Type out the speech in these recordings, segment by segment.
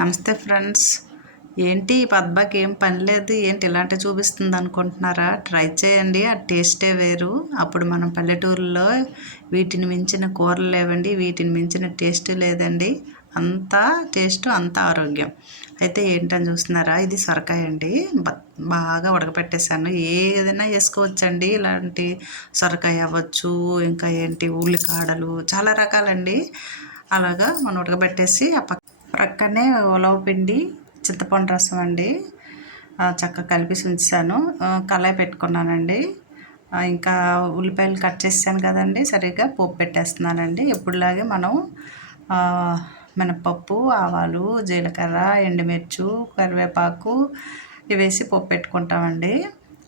నమస్తే ఫ్రెండ్స్. ఏంటి ఈ పద్మకి ఏం పని లేదు? ఏంటి ఇలాంటి చూపిస్తుంది అనుకుంటున్నారా? ట్రై చేయండి. ఆ టేస్టే వేరు. అప్పుడు మనం పల్లెటూరులో వీటిని మించిన కూరలు లేవండి వీటిని మించిన టేస్ట్ లేదండి. అంతా టేస్ట్ అంత ఆరోగ్యం. అయితే ఏంటని చూస్తున్నారా? ఇది సొరకాయ అండి. బాగా ఉడకపెట్టేశాను. ఏదైనా వేసుకోవచ్చండి. ఇలాంటి సొరకాయ అవ్వచ్చు ఇంకా ఏంటి ఉల్లికాడలు చాలా రకాలండి. అలాగా మనం ఉడకబెట్టేసి ఆ పక్క ప్రక్కనే ఉలవ పిండి చింతపండు రసం అండి. చక్కగా కలిపి ఉంచాను కళాయి పెట్టుకున్నానండి. ఇంకా ఉల్లిపాయలు కట్ చేసాను కదండి. సరిగ్గా పోపు పెట్టేస్తున్నానండి. ఎప్పుడులాగే మనం మినపప్పు ఆవాలు జీలకర్ర ఎండుమిర్చు కరివేపాకు ఇవేసి పోపు పెట్టుకుంటామండి.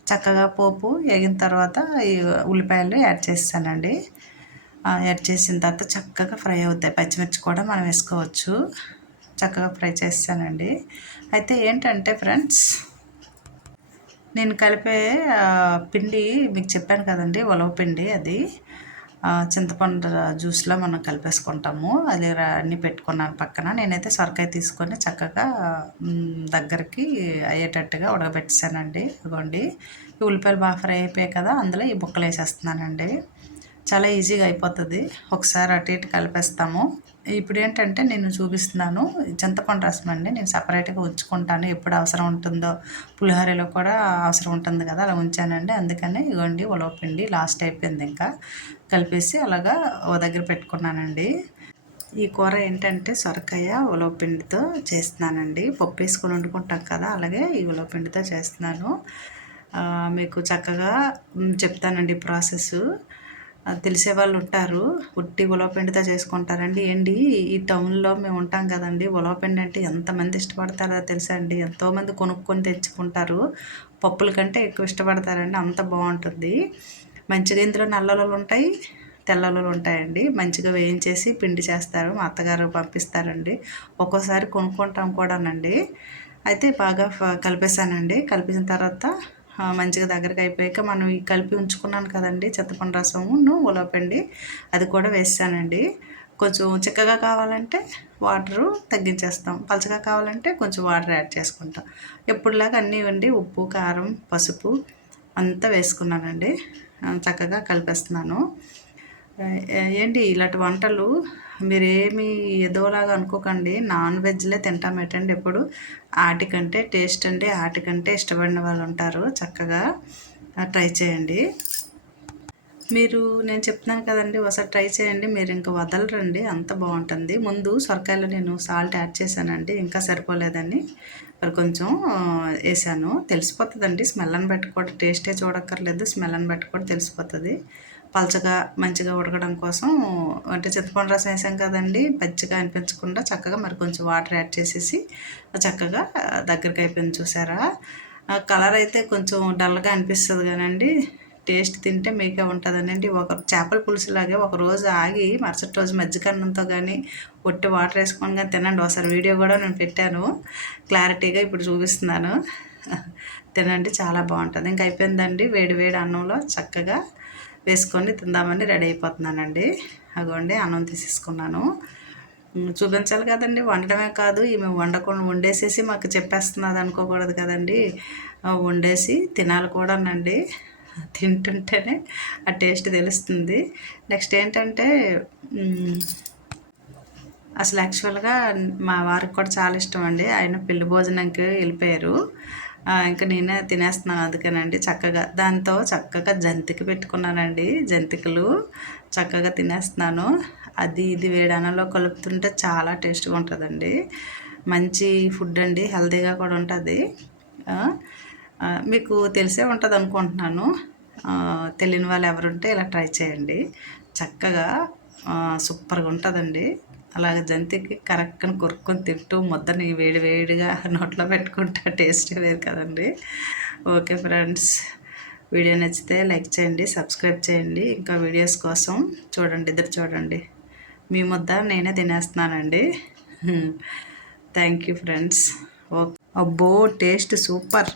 చక్కగా పోపు వేగిన తర్వాత ఈ ఉల్లిపాయలు యాడ్ చేస్తానండి. యాడ్ చేసిన తర్వాత చక్కగా ఫ్రై అవుతాయి. పచ్చిమిర్చి కూడా మనం వేసుకోవచ్చు. చక్కగా ఫ్రై చేస్తానండి. అయితే ఏంటంటే ఫ్రెండ్స్ నేను కలిపే పిండి మీకు చెప్పాను కదండి ఉలవ పిండి అది. చింతపండు జ్యూస్లో మనం కలిపేసుకుంటాము. అది అన్నీ పెట్టుకున్నాను పక్కన. నేనైతే సొరకాయ తీసుకొని చక్కగా దగ్గరికి అయ్యేటట్టుగా ఉడకబెట్టేసానండి. ఇదిగోండి. ఈ ఉల్లిపాయలు బాగా ఫ్రై అయిపోయాయి కదా అందులో ఈ బుక్కలు వేసేస్తున్నానండి చాలా ఈజీగా అయిపోతుంది. ఒకసారి అటు ఇటు కలిపేస్తాము. ఇప్పుడు ఏంటంటే నేను చూపిస్తున్నాను. చింతపండు రసం అండి. నేను సపరేట్గా ఉంచుకుంటాను. ఎప్పుడు అవసరం ఉంటుందో. పులిహోరలో కూడా అవసరం ఉంటుంది కదా అలా ఉంచానండి. అందుకని ఇవ్వండి ఉలవపిండి లాస్ట్ అయిపోయింది ఇంకా. కలిపేసి అలాగా ఓ దగ్గర పెట్టుకున్నానండి. ఈ కూర ఏంటంటే సొరకాయ ఉలవపిండితో చేస్తున్నానండి. పప్పు వేసుకొని వండుకుంటాం కదా అలాగే ఈ ఉలవపిండితో చేస్తున్నాను. మీకు చక్కగా చెప్తానండి ప్రాసెస్ తెలిసే వాళ్ళు ఉంటారు ఉట్టి ఉలవపిండితో చేసుకుంటారండి. ఏంటి? ఈ టౌన్లో మేము ఉంటాం కదండి. ఉలవపిండి అంటే ఎంతమంది ఇష్టపడతారో తెలుసా అండి? ఎంతోమంది కొనుక్కొని తెచ్చుకుంటారు. పప్పుల కంటే ఎక్కువ ఇష్టపడతారండి. అంత బాగుంటుంది. మంచిగా ఇందులో నల్లలు ఉంటాయి తెల్లలు ఉంటాయండి. మంచిగా వేయించేసి పిండి చేస్తారు. మా అత్తగారు పంపిస్తారండి. ఒక్కోసారి కొనుక్కుంటాం కూడానండి. అయితే బాగా కలిపేశానండి. కలిపిన తర్వాత మంచిగా దగ్గరకు అయిపోయాక మనం ఈ కలిపి ఉంచుకున్నాను కదండి చింతపండు రసమును ఉలవపిండి అది కూడా వేసానండి కొంచెం చిక్కగా కావాలంటే వాటరు తగ్గించేస్తాం. పలచగా కావాలంటే కొంచెం వాటర్ యాడ్ చేసుకుంటాం. ఎప్పుడులాగా అన్నీ వండి ఉప్పు కారం పసుపు అంతా వేసుకున్నానండి. చక్కగా కలిపేస్తున్నాను. ఏంటి ఇలాంటి వంటలు మీరేమి ఏదోలాగా అనుకోకండి. నాన్ వెజ్లే తింటాం ఏంటండి ఎప్పుడు? ఆటికంటే టేస్ట్ అండి. ఆటికంటే ఇష్టపడిన వాళ్ళు ఉంటారు చక్కగా ట్రై చేయండి. మీరు నేను చెప్తున్నాను కదండి ఒకసారి ట్రై చేయండి. మీరు ఇంకా వదలరండి. అంత బాగుంటుంది. ముందు సొరకాయలో నేను సాల్ట్ యాడ్ చేశానండి. ఇంకా సరిపోలేదని మరి కొంచెం వేసాను. తెలిసిపోతుందండి. స్మెల్ అని బట్టి కూడా టేస్టే చూడక్కర్లేదు. స్మెల్ అని బట్టి కూడా తెలిసిపోతుంది. పలచగా మంచిగా ఉడకడం కోసం అంటే చింతపండు రసం వేసాం కదండి పచ్చిగా అనిపించకుండా చక్కగా మరి కొంచెం వాటర్ యాడ్ చేసేసి చక్కగా దగ్గరికి అయిపోయింది చూసారా? కలర్ అయితే కొంచెం డల్గా అనిపిస్తుంది కానండి. టేస్ట్ తింటే మీకే ఉంటుందనండి. ఒక చేపల పులుసులాగే ఒక రోజు ఆగి మరుసటి రోజు మజ్జిగన్నంతో కానీ ఒట్టి వాటర్ వేసుకొని కానీ తినండి. ఒకసారి వీడియో కూడా నేను పెట్టాను. క్లారిటీగా ఇప్పుడు చూపిస్తున్నాను. తినండి చాలా బాగుంటుంది. ఇంకా అయిపోయిందండి వేడి వేడి అన్నంలో చక్కగా వేసుకొని తిందామని రెడీ అయిపోతున్నానండి. అగోండి అన్నం తీసేసుకున్నాను. చూపించాలి కదండి వండటమే కాదు ఈమె వండకుండా వండేసేసి మాకు చెప్పేస్తున్నది అనుకోకూడదు కదండి. వండేసి తినాలి కూడానండి. తింటుంటేనే ఆ టేస్ట్ తెలుస్తుంది. నెక్స్ట్ ఏంటంటే అసలు యాక్చువల్గా మా వారికి కూడా చాలా ఇష్టం అండి. ఆయన పెళ్ళి భోజనంకి వెళ్ళిపోయారు. ఇంకా నేనే తినేస్తున్నాను అందుకేనండి చక్కగా. దాంతో చక్కగా జంతికి పెట్టుకున్నానండి. జంతికలు చక్కగా తినేస్తున్నాను. అది ఇది వేడానలో కలుపుతుంటే చాలా టేస్ట్గా ఉంటుందండి. మంచి ఫుడ్ అండి హెల్తీగా కూడా ఉంటుంది. మీకు తెలిసే ఉంటుంది అనుకుంటున్నాను. తెలియని వాళ్ళు ఎవరుంటే ఇలా ట్రై చేయండి. చక్కగా సూపర్గా ఉంటుందండి. అలాగ జంతికి కరెక్ట్గా కొరుక్కొని తింటూ ముద్దని వేడి వేడిగా నోట్లో పెట్టుకుంటా టేస్ట్ వేరు కదండి. ఓకే ఫ్రెండ్స్ వీడియో నచ్చితే లైక్ చేయండి సబ్స్క్రైబ్ చేయండి. ఇంకా వీడియోస్ కోసం చూడండి ఇద్దరు చూడండి. మీ ముద్ద నేనే తినేస్తున్నానండి. Thank you friends. ఓకే అబ్బో టేస్ట్ సూపర్.